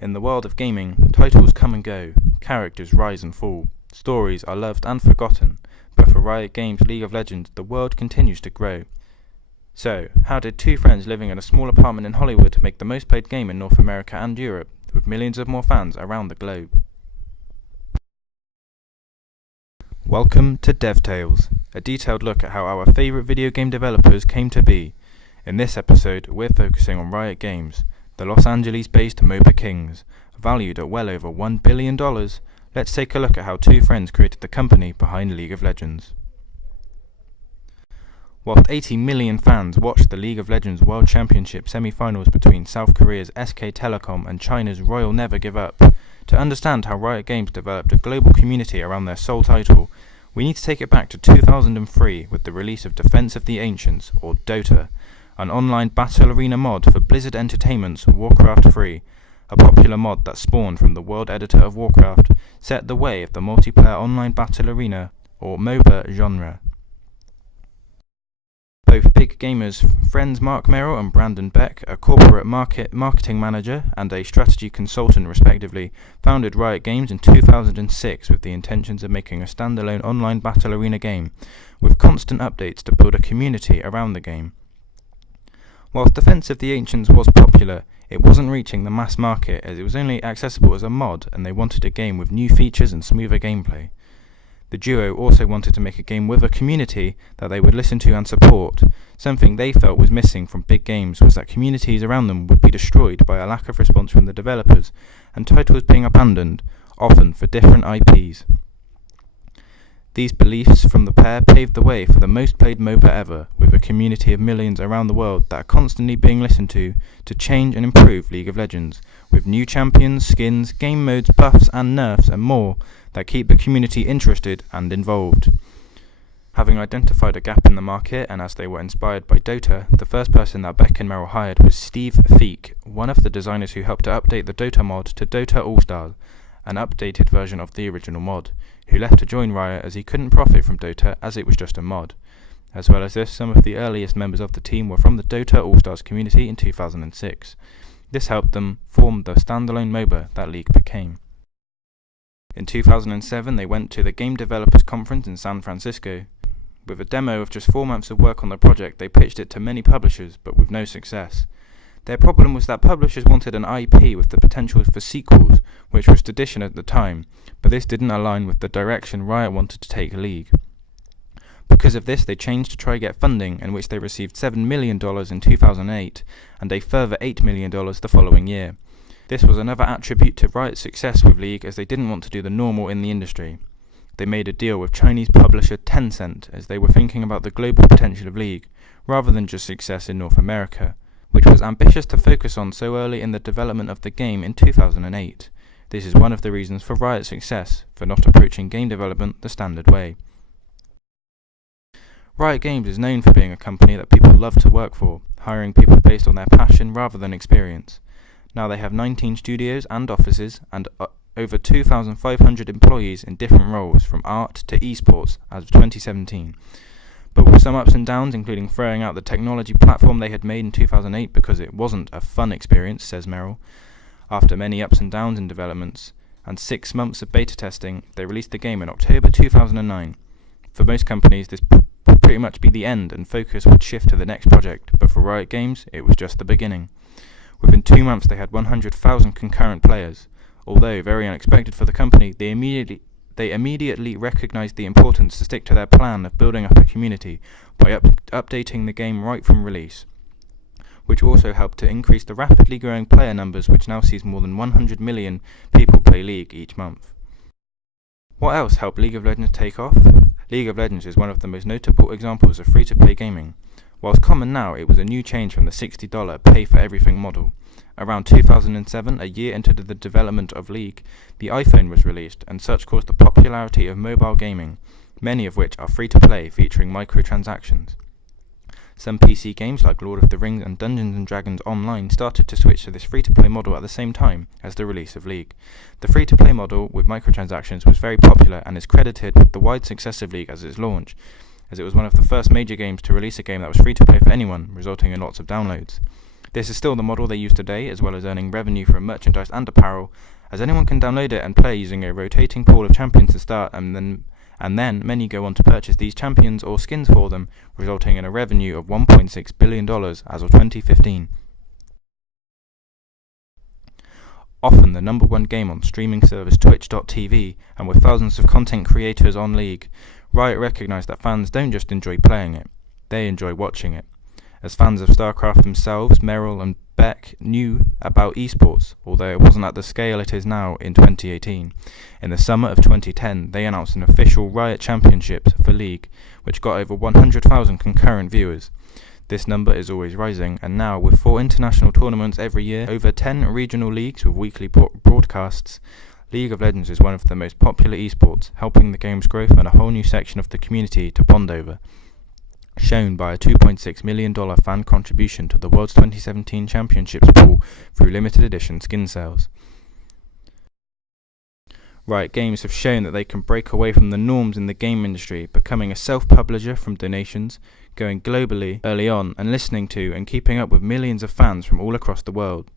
In the world of gaming, titles come and go, characters rise and fall, stories are loved and forgotten, but for Riot Games League of Legends, the world continues to grow. So, how did two friends living in a small apartment in Hollywood make the most played game in North America and Europe, with millions of more fans around the globe? Welcome to DevTales, a detailed look at how our favourite video game developers came to be. In this episode, we're focusing on Riot Games, the Los Angeles-based MOBA kings. Valued at well over $1 billion, let's take a look at how two friends created the company behind League of Legends. Whilst 80 million fans watched the League of Legends World Championship semi-finals between South Korea's SK Telecom and China's Royal Never Give Up, to understand how Riot Games developed a global community around their sole title, we need to take it back to 2003 with the release of Defense of the Ancients, or Dota, an online battle arena mod for Blizzard Entertainment's Warcraft 3, a popular mod that spawned from the world editor of Warcraft, set the way of the multiplayer online battle arena, or MOBA genre. Both big gamers, friends Mark Merrill and Brandon Beck, a corporate marketing manager and a strategy consultant respectively, founded Riot Games in 2006 with the intentions of making a standalone online battle arena game, with constant updates to build a community around the game. Whilst Defense of the Ancients was popular, it wasn't reaching the mass market as it was only accessible as a mod and they wanted a game with new features and smoother gameplay. The duo also wanted to make a game with a community that they would listen to and support. Something they felt was missing from big games was that communities around them would be destroyed by a lack of response from the developers and titles being abandoned, often for different IPs. These beliefs from the pair paved the way for the most played MOBA ever, with a community of millions around the world that are constantly being listened to change and improve League of Legends, with new champions, skins, game modes, buffs and nerfs and more that keep the community interested and involved. Having identified a gap in the market, and as they were inspired by Dota, the first person that Beck and Merrill hired was Steve Feek, one of the designers who helped to update the Dota mod to Dota All-Stars, an updated version of the original mod, who left to join Riot as he couldn't profit from Dota as it was just a mod. As well as this, some of the earliest members of the team were from the Dota All-Stars community in 2006. This helped them form the standalone MOBA that League became. In 2007, they went to the Game Developers Conference in San Francisco. With a demo of just 4 months of work on the project, they pitched it to many publishers, but with no success. Their problem was that publishers wanted an IP with the potential for sequels, which was tradition at the time, but this didn't align with the direction Riot wanted to take League. Because of this, they changed to try to get funding, in which they received $7 million in 2008, and a further $8 million the following year. This was another attribute to Riot's success with League, as they didn't want to do the normal in the industry. They made a deal with Chinese publisher Tencent, as they were thinking about the global potential of League, rather than just success in North America, which was ambitious to focus on so early in the development of the game in 2008. This is one of the reasons for Riot's success, for not approaching game development the standard way. Riot Games is known for being a company that people love to work for, hiring people based on their passion rather than experience. Now they have 19 studios and offices, and over 2,500 employees in different roles, from art to esports, as of 2017. But with some ups and downs, including throwing out the technology platform they had made in 2008 because it wasn't a fun experience, says Merrill. After many ups and downs in developments, and 6 months of beta testing, they released the game in October 2009. For most companies, this would pretty much be the end and focus would shift to the next project, but for Riot Games, it was just the beginning. Within 2 months, they had 100,000 concurrent players. Although very unexpected for the company, they immediately recognized the importance to stick to their plan of building up a community by updating the game right from release, which also helped to increase the rapidly growing player numbers, which now sees more than 100 million people play League each month. What else helped League of Legends take off? League of Legends is one of the most notable examples of free-to-play gaming. Whilst common now, it was a new change from the $60 pay-for-everything model. Around 2007, a year into the development of League, the iPhone was released, and such caused the popularity of mobile gaming, many of which are free-to-play featuring microtransactions. Some PC games like Lord of the Rings and Dungeons & Dragons Online started to switch to this free-to-play model at the same time as the release of League. The free-to-play model with microtransactions was very popular and is credited with the wide success of League as its launch, as it was one of the first major games to release a game that was free-to-play for anyone, resulting in lots of downloads. This is still the model they use today, as well as earning revenue from merchandise and apparel, as anyone can download it and play using a rotating pool of champions to start, and then many go on to purchase these champions or skins for them, resulting in a revenue of $1.6 billion as of 2015. Often the number one game on streaming service Twitch.tv, and with thousands of content creators on League, Riot recognise that fans don't just enjoy playing it, they enjoy watching it. As fans of StarCraft themselves, Merrill and Beck knew about esports, although it wasn't at the scale it is now in 2018. In the summer of 2010, they announced an official Riot Championships for League, which got over 100,000 concurrent viewers. This number is always rising, and now, with 4 international tournaments every year, over 10 regional leagues with weekly broadcasts, League of Legends is one of the most popular esports, helping the game's growth and a whole new section of the community to bond over, shown by a $2.6 million fan contribution to the World's 2017 Championships pool through limited edition skin sales. Riot Games have shown that they can break away from the norms in the game industry, becoming a self-publisher from donations, going globally early on, and listening to and keeping up with millions of fans from all across the world.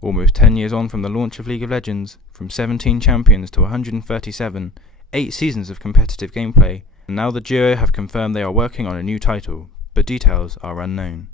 Almost 10 years on from the launch of League of Legends, from 17 champions to 137, 8 seasons of competitive gameplay, and now the duo have confirmed they are working on a new title, but details are unknown.